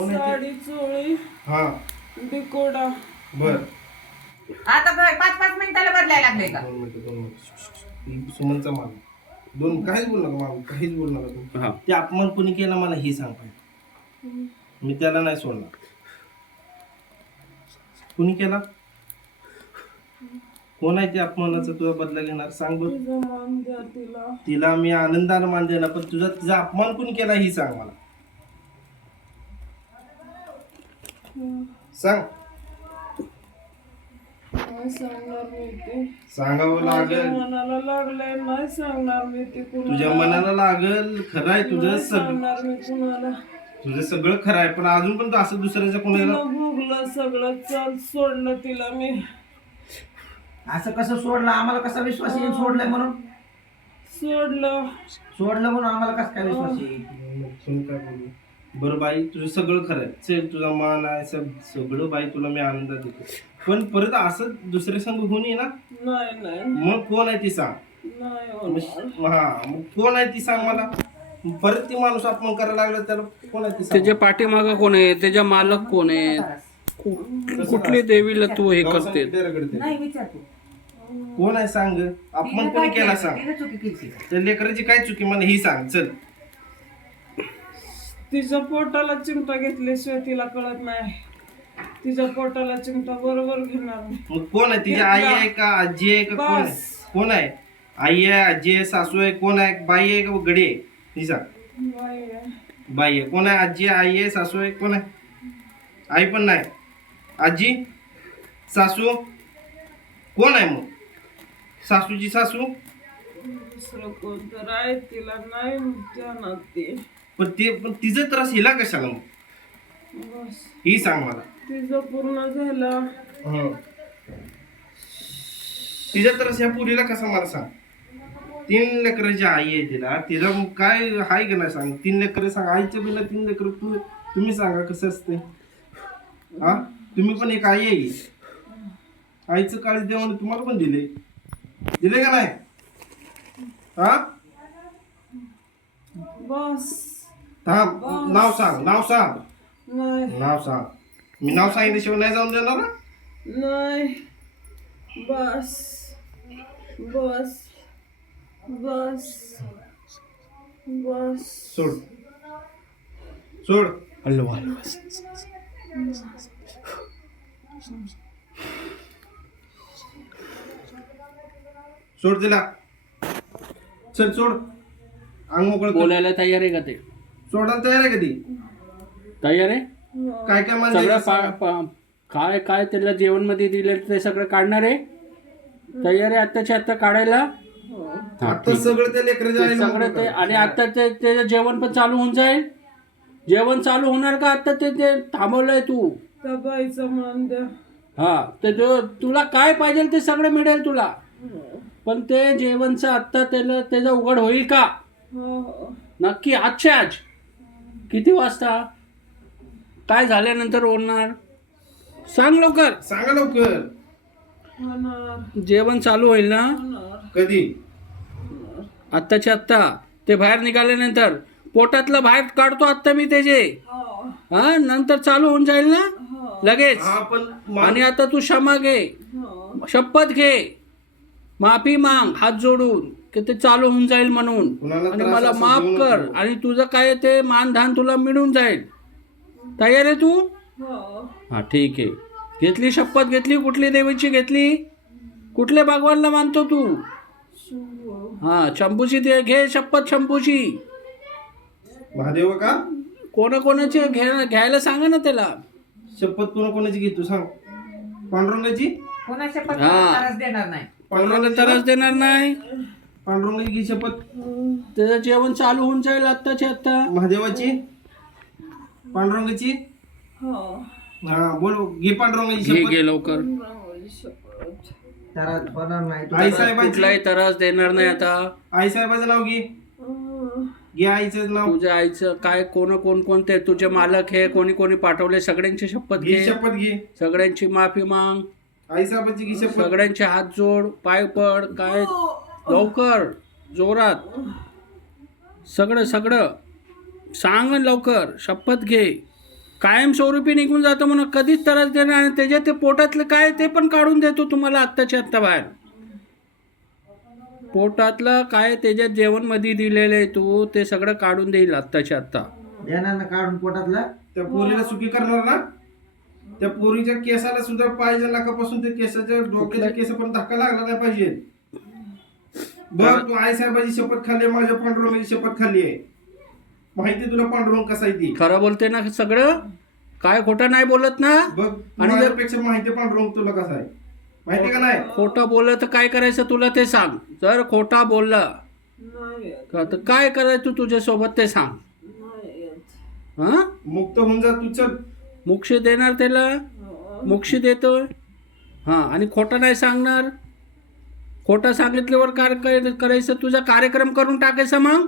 साडी चोळी हा बिकोडा बर आता 5-5 मिनिटाला बदलायला लागले का? 2 मिनिटं सुमनचा माल काहीच बोल नका माल काहीच बोल नका तुम्ही हा. ते अपमान कोणी केला मला हे सांग पाहिजे. मी त्याला नाही सोडणार. कुणी केला कोण आहे ते अपमानाचा तुझा बदला घेणार सांग बरं. तिचा मान द्या तिला. तिला मी आनंदानं मान देणार पण तिचा अपमान कोणी केला ही सांग मला सांग. नाही सांगणार मी ते. सांगावं माझ्या लागेल मनाला लागलंय नाही सांगणार मी ते कुणाला. तुझ्या मनाला लागल खरं आहे तुझं नाही सांगणार मी कुणाला. तुझं सगळं खरं आहे पण अजून पण तू असं दुसऱ्याच्या कोणाला तिला भोगलं सगळं चल सोडलं तिला मी. असं कसं सोडलं? आम्हाला कसा विश्वास येईल सोडलंय म्हणून? सोडलं म्हणून आम्हाला कसा काय विश्वास येईल? सुन काय बोलू बरं बाई तुझं सगळं खरं आहे चल तुझा मान आहे सगळं बाई तुला मी आनंदात देतो पण परत असं दुसऱ्या संग होऊन ये ना नाही नाही मग कोण आहे ती सांग. नाही होणार. हा मग कोण आहे ती सांग मला. परत ती माणूस अपमान करायला लागला त्याला कोण आहे ती सांग. त्याच्या पाठीमागं कोण आहे, त्याच्या मालक कोण आहे, कुठली देवीला तू हे करते. नाही विचारतो. कोण आहे सांग अपमान कोणी केला सांग. चुकी केली. त्या लेकराची काय चुकी मला ही सांग चल. तिच्या पोटाला चिमटा घेतल्याशिवाय तिला कळत नाही. तिच्या पोटाला चिमटा बरोबर घेणार मी. मग कोण आहे तिची आई आहे का आजी आहे का कोण आहे बस. कोण आहे आई आहे आजी आहे सासू आहे कोण आहे बाई आहे का गडी आहे ती सांग. बाई आहे. बाई आहे कोण आहे आजी आहे आई आहे सासू आहे कोण आहे आई पण नाही आजी सासू कोण आहे मग सासूची सासू दुसरं कोण तर आहे तिला नाही जाणार ते. पण तिचा त्रास हिला कशाला मग बस ही सांग मला. तिचं पूर्ण झालं. तिचा त्रास ह्या पुरीला कसा मला सांग. 3 लेकराची आई आहे तिला मग काय हाय का नाही सांग. 3 लेकर सांग आईच्या बिना 3 लेकर तुम्ही सांगा कसं असते हा. तुम्ही पण एक आई आहे आईचं काळजी देवाने तुम्हाला पण दिले का नाही हा. बस थांब नाव सांग नाही नाव सांग. मी नाव सांगितल्याशिवाय नाही जाऊन देणार ना. नाही बस बस बस बस सोड सोड. सोड तिला चल सोड. अंग मोकळं कर. बोलायला तयार आहे का ते? सोडायला तयार आहे कधी तयार आहे काय काय सगळं म्हणजे काय काय त्याला जेवण मध्ये दिले ते सगळं काढणार आहे. तयार आहे आत्ताच्या आत्ता काढायला. हा, आता ठीक. सगळं त्या लेकराच्या ते आईला सगळं मोकळं ते कर. आणि आता त्याचं जेवण पण चालू होऊन जाईल. जेवण चालू होणार का आता ते थांबवलंय तू. त्या बाईचं मान द्या. हा ते तुला काय पाहिजे ते सगळं मिळेल तुला. पण ते जेवणचं आत्ता त्याचं उघड होईल का हो नक्की आजच्या आज किती वाजता काय झाल्यानंतर होणार सांग लवकर. सांगा लवकर होणार जेवण चालू होईल ना होणार. कधी आत्ताच्या आत्ता ते बाहेर निघाल्यानंतर पोटातलं बाहेर काढतो आत्ता मी त्याचे. हो हा नंतर चालू होऊन जाईल ना हो लगेच. हा पण आणि आता तू क्षमा घे हो शपथ घे माफी माग हात जोडून की ते चालू होऊन जाईल म्हणून. कुणाला आणि त्रास मला असं माफ देऊ कर नको. आणि तुझं काय ते मानधान तुला मिळून जाईल. तयार आहे तू. हो हा ठीक आहे. घेतली शपथ घेतली कुठली देवीची घेतली कुठल्या भगवानला मानतो तू. शंभू हा शंभूची घे शपथ शंभूची. महादेव का कोणाकोणाची घ्यायला सांगा ना त्याला. शपथ कोणाकोणाची घेतो सांग. पांडुरंगाची कोणा शपथ हा. त्रास देणार नाही. कोणाला त्रास देणार नाही. पांडुरंगाची घे शपथ. त्याचं जेवण चालू होऊन जाईल आत्ताच्या आत्ता. महादेवाची पांडुरंगाची हो हा बोल घे पांडुरंगाची घे शपथ. घे लवकर. रामाची शपथ. त्रास होणार नाही. आई साहेबाची कुठलाही त्रास देणार नाही आता. आई साहेबाचं नाव घे घे आईचं नाव तुझ्या आईचं काय कोण कोणते तुझे मालक हे कोणी कोणी पाठवले सगळ्यांची शपथ घे घे. शपथ घे. सगळ्यांची माफी माग. आई साहेबाची घे शपथ. सगळ्यांचे हात जोड पाय पड काय लवकर जोरात सगळं सांग लवकर शपथ घे. कायमस्वरूपी निघून जातो म्हणून कधीच त्रास देणार आणि त्याच्या ते पोटातलं काय ते पण काढून देतो तुम्हाला आत्ताच्या आत्ता बाहेर. पोटातलं काय त्याच्यात जेवणमध्ये दिलेलं आहे तू ते सगळं काढून देईल आत्ताच्या आत्ता. देणार ना काढून पोटातला. त्या पोरीला सुखी करणार ना. त्या पोरीच्या केसाला सुद्धा पाहिजे नाकापासून ते केसाच्या डोक्याच्या केस पण धक्का लागला नाही पाहिजे. बघ तू आई साहेबाची शपथ खाल्ली आहे, माझ्या पांडुरंगाची शपथ खाल्ली आहे. माहिती तुला पांडुरंग कसा आहे ती. खरं बोलते ना सगळं, काय खोटं नाही बोलत ना. बघ आणि जर माझ्यापेक्षा माहिती पांडुरंग तुला कसा आहे माहिती का नाही. खोटं बोललं तर काय करायचं तुला ते सांग. जर खोटा बोलला नाही येत, तर काय करायचं तू तुझ्यासोबत ते सांग. नाही येत. हां मुक्त होऊन जा तू. चल मोक्ष देणार त्याला, मोक्ष देतोय. हां आणि खोटं नाही सांगणार. खोटं सांगितल्यावर काय करायचं तुझा कार्यक्रम करून टाकायचा मग.